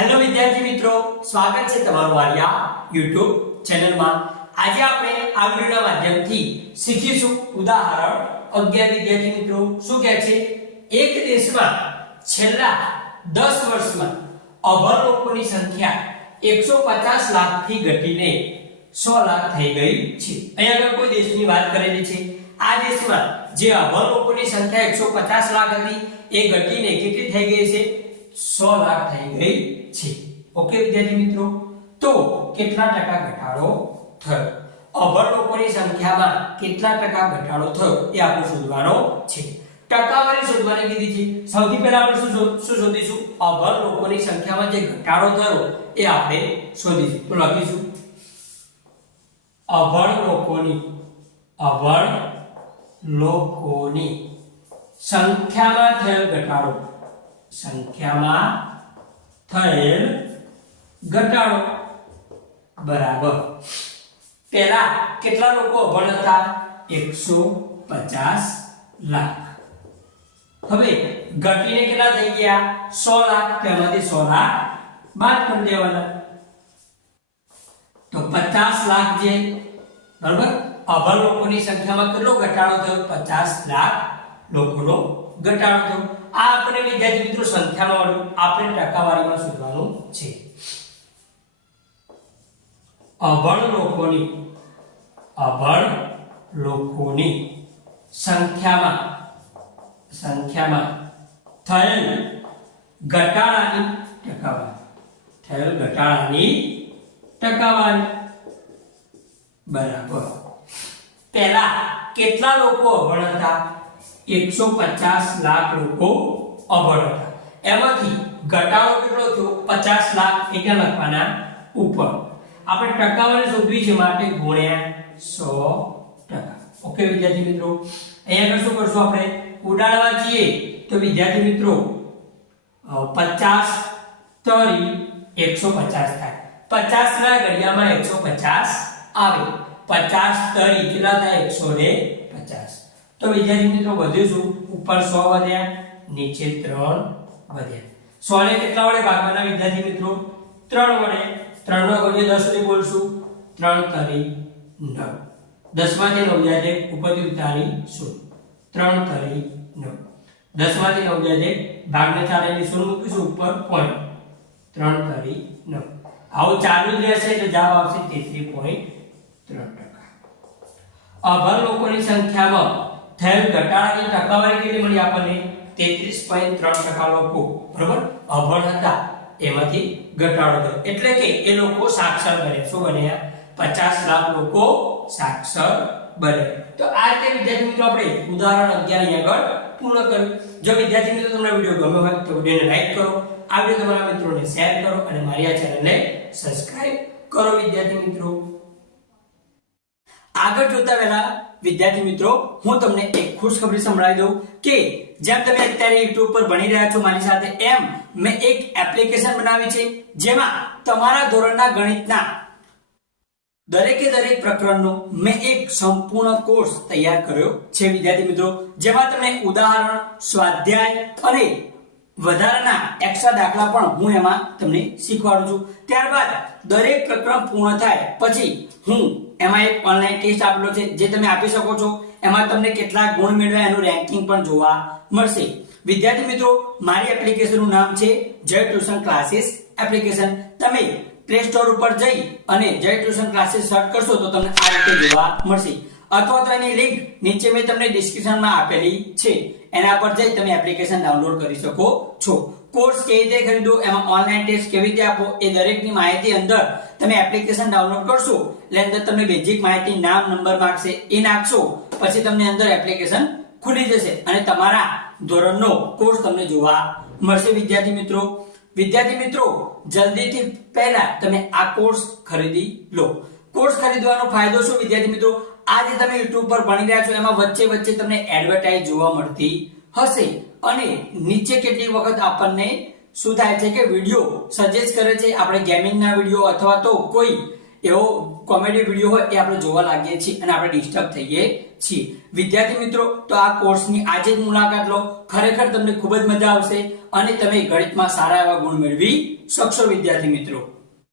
Hello વિદ્યાર્થી મિત્રો, સ્વાગત છે તમારું આર્યા YouTube ચેનલમાં. આજે આપણે આ વિડિયોના માધ્યમથી શીખીશું ઉદાહરણ 11 વિદ્યાર્થી મિત્રો, શું કહે છે? એક દેશમાં છેલ્લા 10 વર્ષમાં અભર લોકોની સંખ્યા 150 લાખથી ઘટીને 100 લાખ થઈ ગઈ છે. અહીંયા આગળ કોઈ દેશની વાત કરેલી છે. આ દેશમાં જે અભર લોકોની સંખ્યા 150 લાખ હતી, એ ઘટીને કેટલી થઈ ગઈ છે? 100 લાખ થઈ ગઈ છે. ઓકે વિદ્યાર્થી મિત્રો? તો કેટલા ટકા ઘટાડો થયો? અભણ લોકોની સંખ્યામાં કેટલા ટકા ઘટાડો થયો? એ આપણે શોધવાનો છે. ટકાવારી શોધવાની કીધી છે. સૌથી પહેલા આપણે શું શું શોધીશું? લોકોની સંખ્યામાં જે ઘટાડો થયો, એ આપણે શોધીશું. તો લખીશું. અભણ લોકોની અભણ લોકોની સંખ્યામાં થયેલ ઘટાડો. સંખ્યામાં થયેલ ઘટાડો. બરાબર. પહેલા કેટલા લોકો અભણ હતા? 150 લાખ. હવે ઘટીને કેટલા થઈ ગયા? સો લાખ. તેમાંથી સો લાખ. બાદ કરી દેવાના. તો 50 લાખ જે, બરાબર? અભણ લોકોની સંખ્યામાં કેટલો ઘટાડો થયો? 50 લાખ. લોકોનો ઘટાડો થયો. આ આપણે વિદ્યાર્થી મિત્રો સંખ્યામાં મળ્યું આપણે ટકાવારીમાં શોધવાનું છે. અભણ લોકોની અભણ લોકોની સંખ્યામાં સંખ્યામાં થયેલ ઘટાડાની ટકાવારી, થયેલ ઘટાડાની ટકાવારી. બરાબર. પહેલા કેટલા લોકો અભણ હતા? 150 લાખ લોકો અભણ હતા. એમાંથી ઘટાડો કેટલો થયો? 50 લાખ એ લખવાના ઉપર. આપણે ટકાવારી શોધવી છે માટે ગુણ્યા 100 ટકા. ઓકે વિદ્યાર્થી મિત્રો? અહીંયા શું કરશું આપણે? ઉડાડવા જઈએ તો વિદ્યાર્થી મિત્રો પચાસ 50 તરી 150 થાય. 50 ના ઘડિયામાં 150 આવે. 50 તરી કેટલા થાય? 150 તો વિદ્યાર્થી મિત્રો વધ્યું શું? ઉપર 100 વધ્યા, નીચે 3 વધ્યા. 100 ને કેટલા વડે ભાગવાના વિદ્યાર્થી મિત્રો? 3 વડે. 3 નો ઘડિયો 10 વડે બોલશું. 3 તરી 9 10 માંથી 9 જાય ઉપરથી ઉતારી 0 3 તરી 9 10 માંથી 9 જાય ભાગને ચાલે ની 0 મૂકીશું ઉપર પોઈન્ટ 3 તરી 9 આવું ચાલુ જ રહેશે તો જવાબ આવશે 33.3 ટકા. અભર લોકોની સંખ્યામાં થયેલ ઘટાડાની ટકાવારી કેટલી મળી આપણને? 33.3 ટકા લોકો, બરોબર? અભણ હતા. એમાંથી ઘટાડો થયો. એટલે કે એ લોકો સાક્ષર બને શું બન્યા? 50 લાખ લોકો સાક્ષર બને તો આ રીતે વિદ્યાર્થી મિત્રો આપણે ઉદાહરણ 11 અહીંયા આગળ પૂર્ણ કર્યું. જો વિદ્યાર્થી મિત્રો તમને વિડિયો ગમ્યો હોય તો વિડિયોને લાઈક કરો. આ વિડિયો તમારા મિત્રોને શેર કરો અને મારી આ ચેનલને સબસ્ક્રાઇબ કરો વિદ્યાર્થી મિત્રો. આગળ જોતા પહેલા વિદ્યાર્થી મિત્રો, હું તમને એક ખુશખબરી સંભળાવી દઉં કે જેમ તમે અત્યારે YouTube પર ભણી રહ્યા છો મારી સાથે, એમ મેં એક એપ્લિકેશન બનાવી છે જેમાં તમારા ધોરણના ગણિતના દરેકે દરેક પ્રકરણનો મેં એક સંપૂર્ણ કોર્સ તૈયાર કર્યો છે વિદ્યાર્થી મિત્રો, જેમાં તમને ઉદાહરણ, સ્વાધ્યાય અને વધારાના એક્સ્ટ્રા દાખલા પણ હું એમાં તમને શીખવાડું છું. ત્યારબાદ દરેક પ્રકરણ પૂર્ણ થાય પછી હું એમાં એક ઓનલાઈન ટેસ્ટ આપેલો છે, જે તમે આપી શકો છો. એમાં તમને કેટલા ગુણ મેળવ્યા એનું રેન્કિંગ પણ જોવા મળશે. વિદ્યાર્થી મિત્રો, મારી એપ્લિકેશનનું નામ છે જય ટ્યુશન ક્લાસીસ એપ્લિકેશન તમે પ્લે સ્ટોર ઉપર જઈ અને જય ટ્યુશન ક્લાસીસ સર્ચ કરશો તો તમને આ રીતે જોવા મળશે. અથવા તો એની લિંક નીચે મેં તમને ડિસ્ક્રિપ્શનમાં આપેલી છે. એના પર જઈ તમે એપ્લિકેશન ડાઉનલોડ કરી શકો છો. કોર્સ કેવી રીતે ખરીદો એમાં ઓનલાઈન ટેસ્ટ કેવી રીતે આપો એ દરેકની માહિતી અંદર તમે એપ્લિકેશન ડાઉનલોડ કરશો. એટલે અંદર તમને બેઝિક માહિતી, નામ નંબર માંગશે, એ નાખશો. પછી તમને અંદર એપ્લિકેશન ખુલી જશે અને તમારા ધોરણનો કોર્સ તમને જોવા મળશે. વિદ્યાર્થી મિત્રો વિદ્યાર્થી મિત્રો, જલ્દીથી પહેલા તમે આ કોર્સ ખરીદી લો. કોર્સ ખરીદવાનો ફાયદો શું, વિદ્યાર્થી મિત્રો? આ જે તમે YouTube પર ભણી રહ્યા છો એમાં વચ્ચે વચ્ચે તમને એડવર્ટાઇઝ જોવા મળતી હશે. અને નીચે કેટલીક વખત આપણને શું થાય છે કે વીડિયો સજેસ્ટ કરે છે, આપણે ગેમિંગના વીડિયો અથવા તો કોઈ એવો કોમેડી વીડિયો હોય એ આપણે જોવા લાગીએ છીએ અને આપણે ડિસ્ટર્બ થઈએ છીએ. વિદ્યાર્થી મિત્રો, તો આ કોર્સની આજે જ મુલાકાત લો. ખરેખર તમને ખૂબ જ મજા આવશે અને તમે ગણિતમાં સારા એવા ગુણ મેળવી શકશો વિદ્યાર્થી મિત્રો.